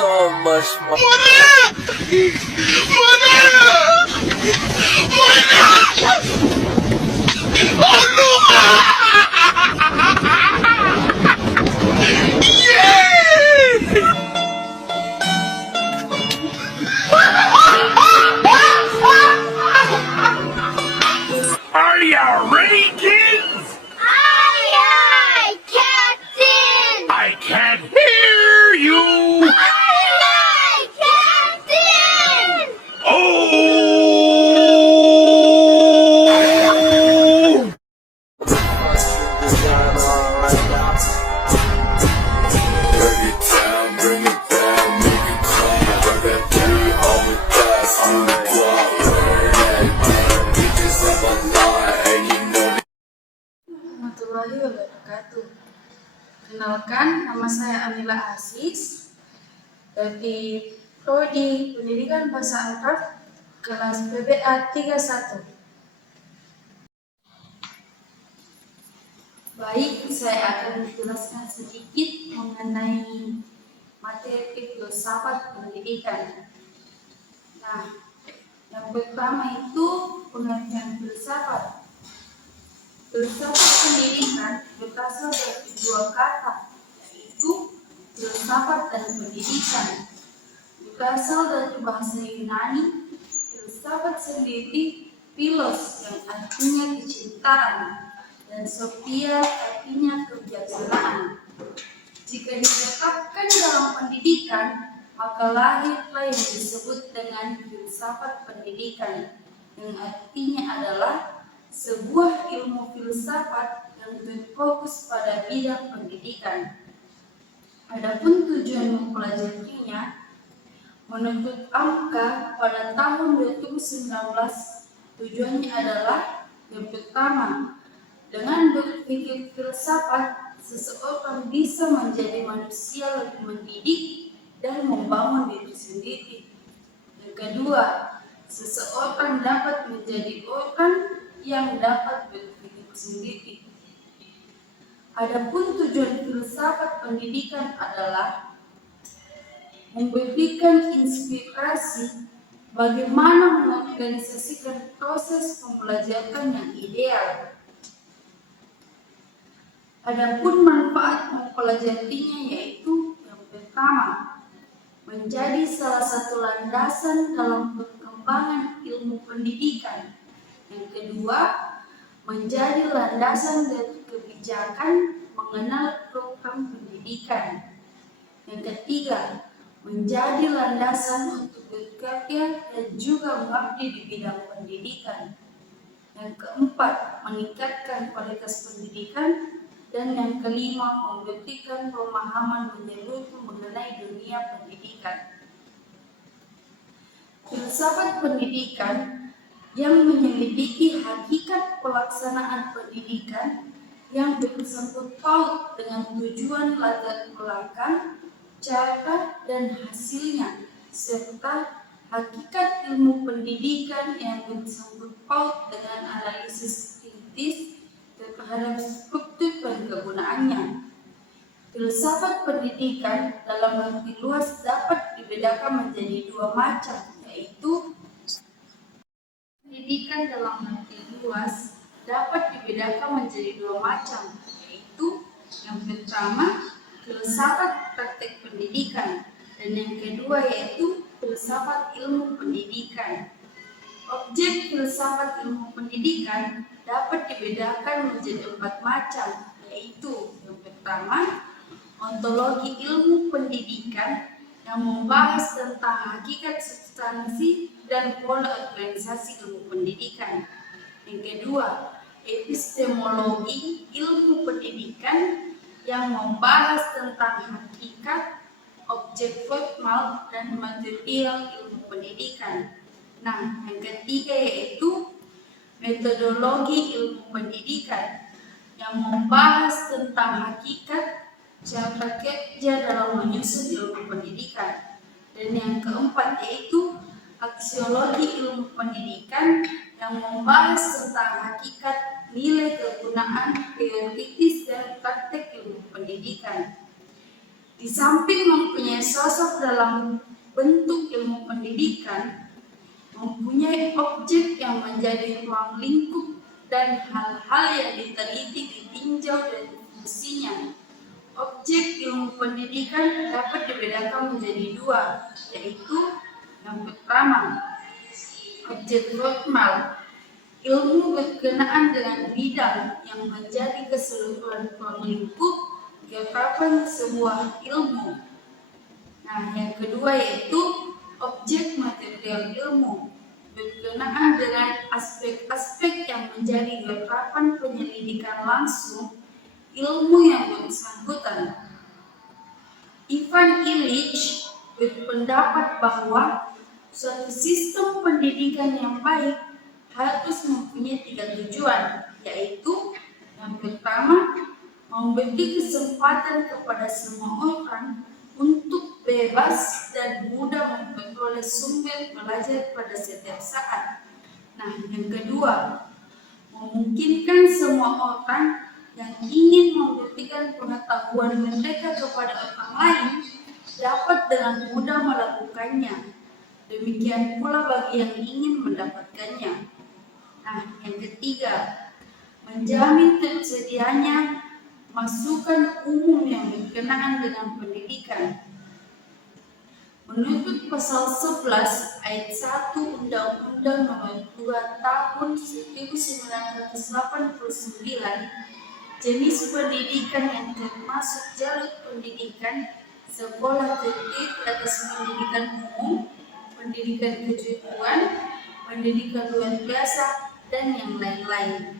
so much more. Are you ready, kids? Aye, aye, Captain! I can't hear you! Aye, aye, Captain! Oh! Bring it down, bring it down, make it clap. I got three on the glass, on the block. Bitches on my line, and you know that. Warahmatullahi wabarakatuh. Kenalkan, nama saya Amila Aziz dari Prodi Pendidikan Bahasa Arab kelas PBA 31. Baik, saya akan menjelaskan sedikit mengenai materi filsafat pendidikan. Nah, yang pertama itu pengertian filsafat. Filsafat pendidikan berasal dari dua kata, yaitu filsafat dan pendidikan. Berasal dari bahasa Yunani, filsafat sendiri philos yang artinya kecintaan dan sophia artinya kebijaksanaan. Jika ditetapkan dalam pendidikan, maka lahirlah yang disebut dengan filsafat pendidikan, yang artinya adalah sebuah ilmu filsafat yang berfokus pada bidang pendidikan. Adapun tujuan mempelajarinya, menurut AMKA pada tahun 2019, tujuannya adalah yang pertama, dengan berpikir filsafat, seseorang bisa menjadi manusia lebih mendidik dan membangun diri sendiri. Yang kedua, seseorang dapat menjadi orang yang dapat berpikir sendiri. Adapun tujuan filsafat pendidikan adalah memberikan inspirasi bagaimana mengorganisasikan proses pembelajaran yang ideal. Adapun manfaat mempelajarinya yaitu yang pertama, menjadi salah satu landasan dalam perkembangan ilmu pendidikan. Yang kedua, menjadi landasan dari kebijakan mengenal program pendidikan. Yang ketiga, menjadi landasan untuk bekerja dan juga mengabdi di bidang pendidikan. Yang keempat, meningkatkan kualitas pendidikan. Dan yang kelima, memberikan pemahaman menyeluruh mengenai dunia pendidikan. Filsafat pendidikan yang menyelidiki hakikat pelaksanaan pendidikan yang bersangkut paut dengan tujuan latar belakang, cara dan hasilnya, serta hakikat ilmu pendidikan yang bersangkut paut dengan analisis kritis terhadap struktur dan kegunaannya. Filsafat pendidikan dalam arti luas dapat dibedakan menjadi dua macam, yaitu pendidikan dalam arti luas dapat dibedakan menjadi dua macam, yaitu yang pertama filsafat praktek pendidikan dan yang kedua yaitu filsafat ilmu pendidikan. Objek filsafat ilmu pendidikan dapat dibedakan menjadi empat macam, yaitu yang pertama ontologi ilmu pendidikan yang membahas tentang hakikat substansi dan pola organisasi ilmu pendidikan. Yang kedua, epistemologi ilmu pendidikan yang membahas tentang hakikat, objek formal dan material ilmu pendidikan. Nah, yang ketiga yaitu metodologi ilmu pendidikan yang membahas tentang hakikat, cara kerja dalam menyusun ilmu pendidikan. Dan yang keempat yaitu aksiologi ilmu pendidikan yang membahas tentang hakikat, nilai kegunaan, teoritis dan praktek ilmu pendidikan. Di samping mempunyai sosok dalam bentuk ilmu pendidikan, mempunyai objek yang menjadi ruang lingkup dan hal-hal yang diteliti, ditinjau, dan fungsinya. Objek ilmu pendidikan dapat dibedakan menjadi dua, yaitu yang pertama, objek formal, ilmu berkenaan dengan bidang yang menjadi keseluruhan ruang lingkup keungkapan sebuah ilmu. Nah, yang kedua yaitu objek material ilmu, berkenaan dengan aspek-aspek yang menjadi keungkapan penyelidikan langsung ilmu yang bersangkutan. Ivan Illich berpendapat bahwa suatu sistem pendidikan yang baik harus mempunyai 3 tujuan, yaitu yang pertama, memberi kesempatan kepada semua orang untuk bebas dan mudah memperoleh sumber belajar pada setiap saat. Nah, yang kedua, memungkinkan semua orang yang ingin memberikan pengetahuan mereka kepada orang lain dapat dengan mudah melakukannya. Demikian pula bagi yang ingin mendapatkannya. Nah, yang ketiga, menjamin tersedianya masukan umum yang berkenaan dengan pendidikan. Menurut pasal 11 ayat 1 Undang-Undang Nomor 2 Tahun 1989, jenis pendidikan yang termasuk jalur pendidikan sekolah terdiri atas pendidikan umum, pendidikan kejuruan, pendidikan luar biasa, dan yang lain-lain.